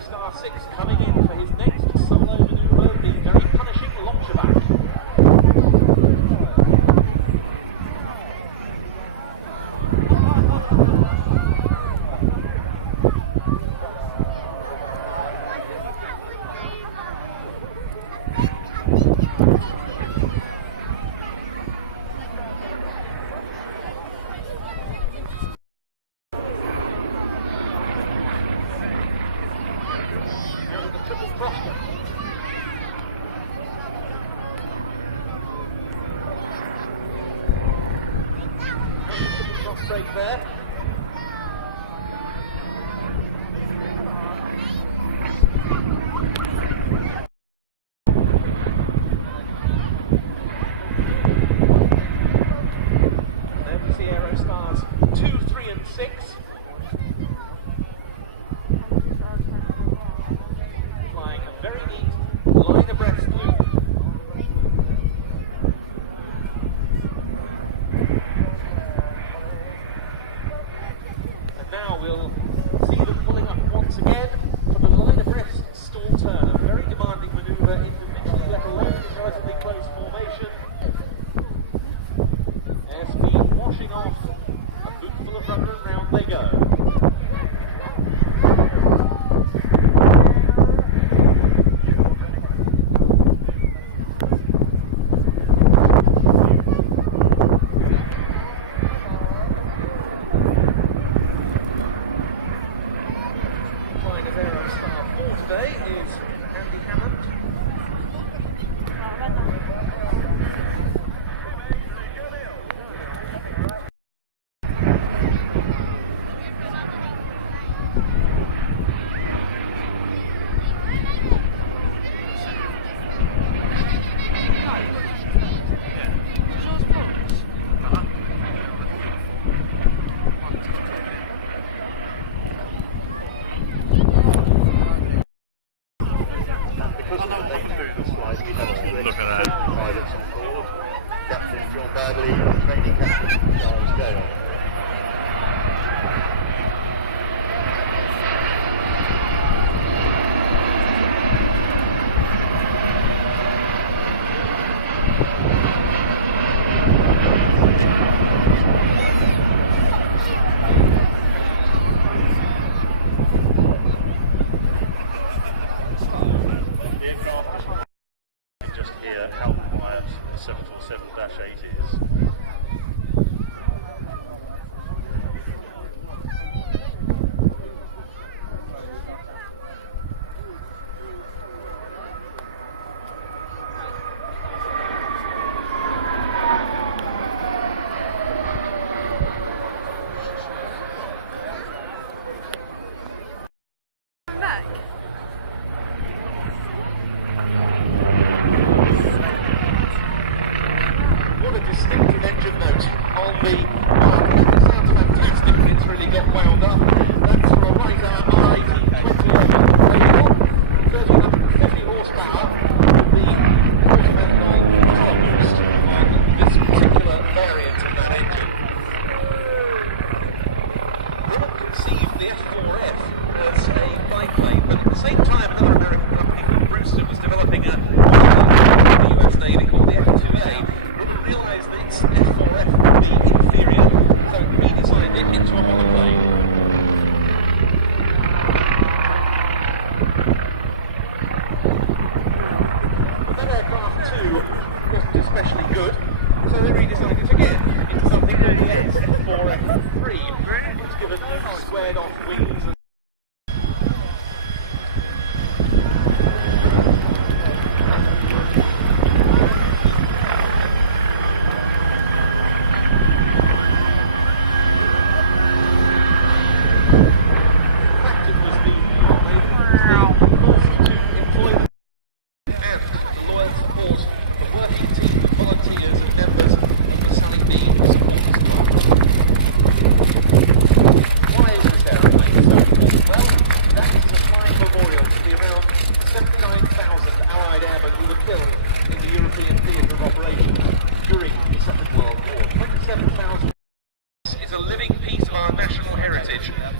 Star 6 coming in for his next solo manoeuvre, the very punishing Longchabac. Break there. There we see Aerostars 2, 3 and 6. Flying a very neat line abreast loop. Star 4 today is Andy Hammond. Just hear how quiet the 747-8 is. What a distinctive engine note on the bike. It sounds fantastic when it's really got wound up. That's from a right R80 2011 radial, 1350 horsepower, the automatic topmost on this particular variant of that engine. Robert conceived the F4F as a biplane, but at the same time another American company called Brewster was developing a US Navy called the F2A. Realised that its F4F would be inferior, so it redesigned it into a monoplane. But that aircraft too wasn't especially good, so they redesigned it again into something called the F4F3, which given squared off wings and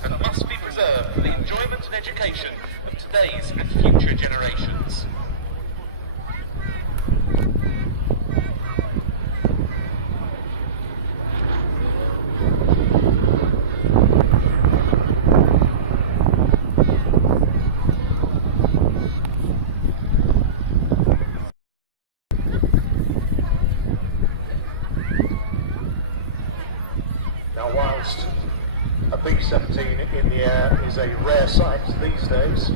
and must be preserved for the enjoyment and education of today's and future generations. Now, whilst a B-17 in the air is a rare sight these days,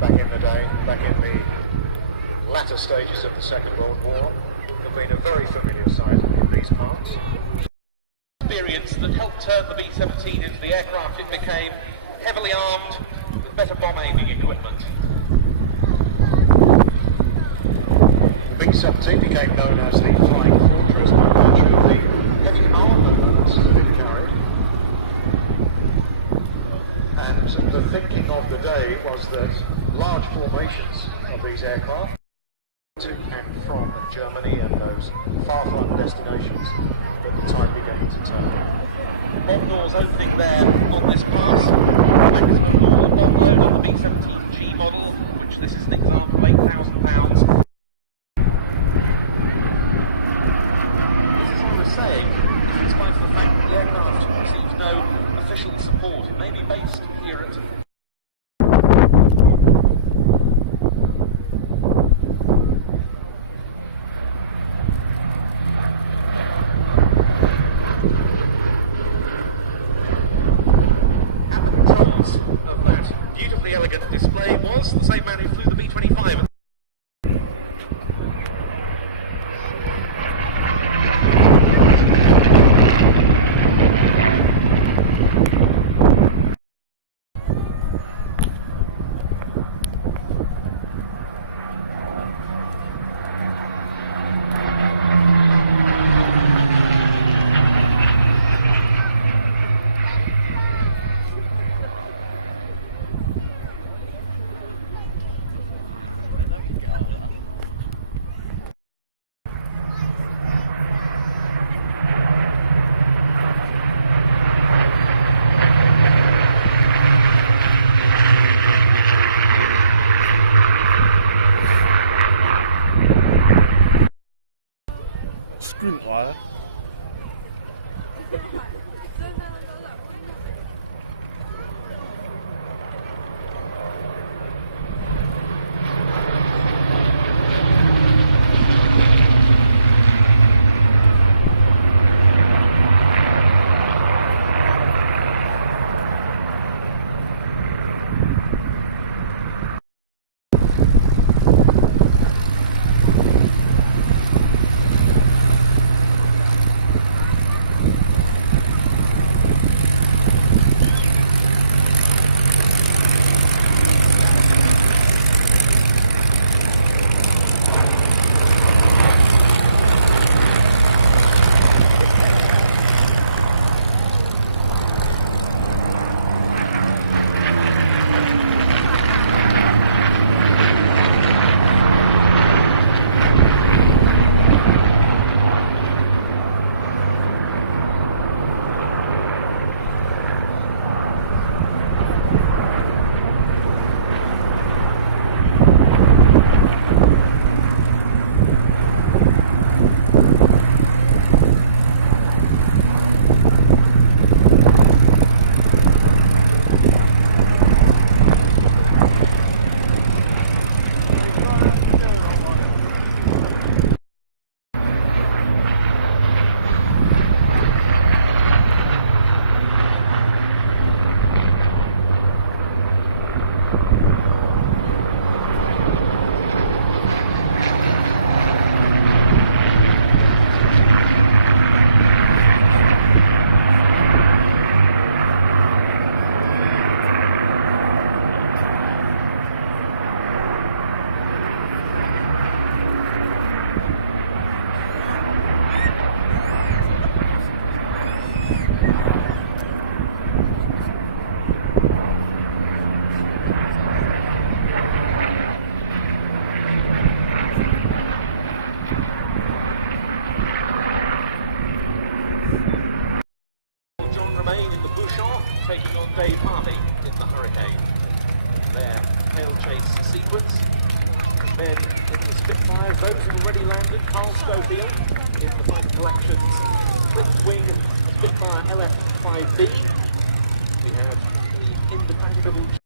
back in the day, back in the latter stages of the Second World War, it have been a very familiar sight in these parts. Experience that helped turn the B-17 into the aircraft it became, heavily armed with better bomb aiming equipment. The B-17 became known as the Flying Fortress by virtue of the heavy armaments that it carried. And the thinking of the day was that large formations of these aircraft to and from Germany and those far-flung destinations that the tide began to turn. Mondor's opening there on this pass. Maximum normal bomb load on the B-17G model, which this is an example, £8,000. This is what I'm saying, in spite of the fact that the aircraft receives no official support. It may be based here at of that the same man who flew the B-25. Sprint wire. Taking on Dave Harvey in the Hurricane. Their tail chase sequence. Then in the Spitfires, those have already landed. Carl Schofield in the Fighter Collections Fixed Wing Spitfire LF-5B. We have the indefatigable